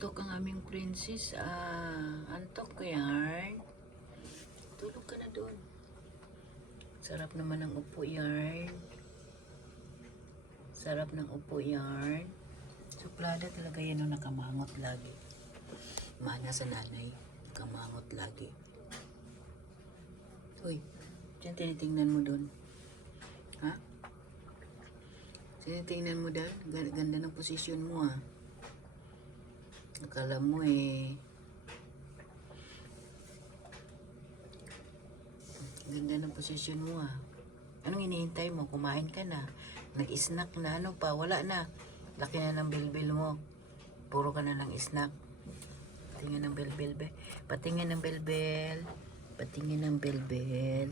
Antok ang aming princess. Antok ko yarn. Tulog ka na doon. Sarap naman ng upo yarn. Sarap ng upo yarn. Suplada talaga yan nung nakamangot lagi. Mana sa nanay. Nakamangot lagi. Uy, diyan tinitingnan mo doon. Ha? Tinitingnan mo doon? Ganda ng posisyon mo ah. Akala mo ganda ng posisyon mo ah. Anong hinihintay mo? Kumain ka na. Nag-snack na. Ano pa? Wala na. Laki na ng bilbil mo. Puro ka na ng snack. Patingin ng bilbil be. Patingin ng bilbil. Patingin ng bilbil.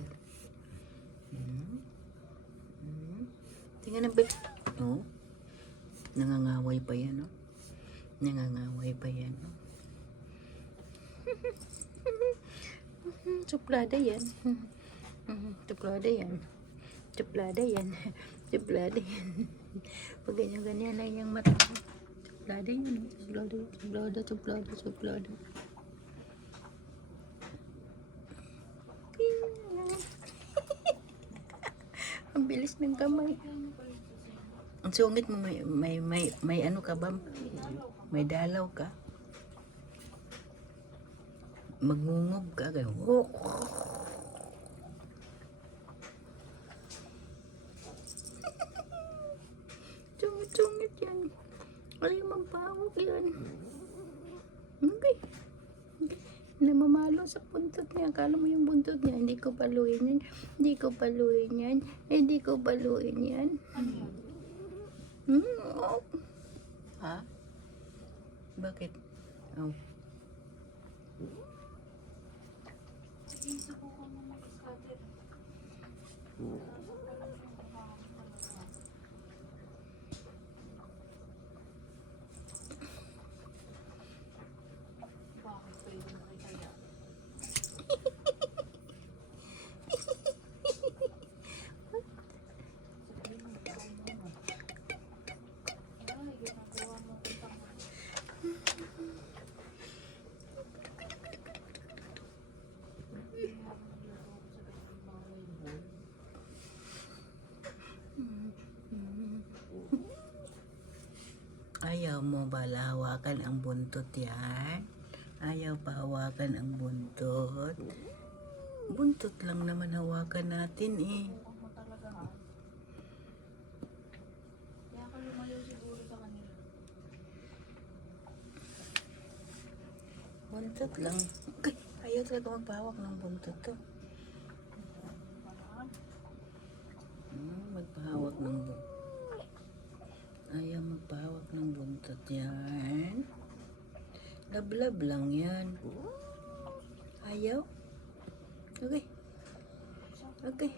Tingin ng bilbil. Oh. Nangangaway pa yan oh. Nangangaway pa yan oh. Suplada yan. Suplada yan. Suplada yan. Suplada yan. Pag ganyan-ganyan na yung mata mo. Suplada yan. Suplada, suplada, suplada, suplada. Ang bilis ng kamay. Ang sungit mo, may ano ka ba? May dalaw ka? Magngungog ka. Sungit yan. Ay, magpawag yan. Okay. Namamalo sa buntot niya. Akala mo yung buntot niya. Hindi ko paluin yan. Hindi ko paluin yan. Hindi ko paluin yan. Oh. Ha? Bakit? Oh. Ayaw mo ba hawakan ang buntot yan? Ayaw pa hawakan ang buntot? Buntot lang naman hawakan natin eh. Buntot lang. Okay. Ayaw talaga magpahawak ng buntot to. Magpahawak ng buntot. Ayaw magpahawak ng buntot yan. Lablab lang yan. Ayaw? Okay. Okay.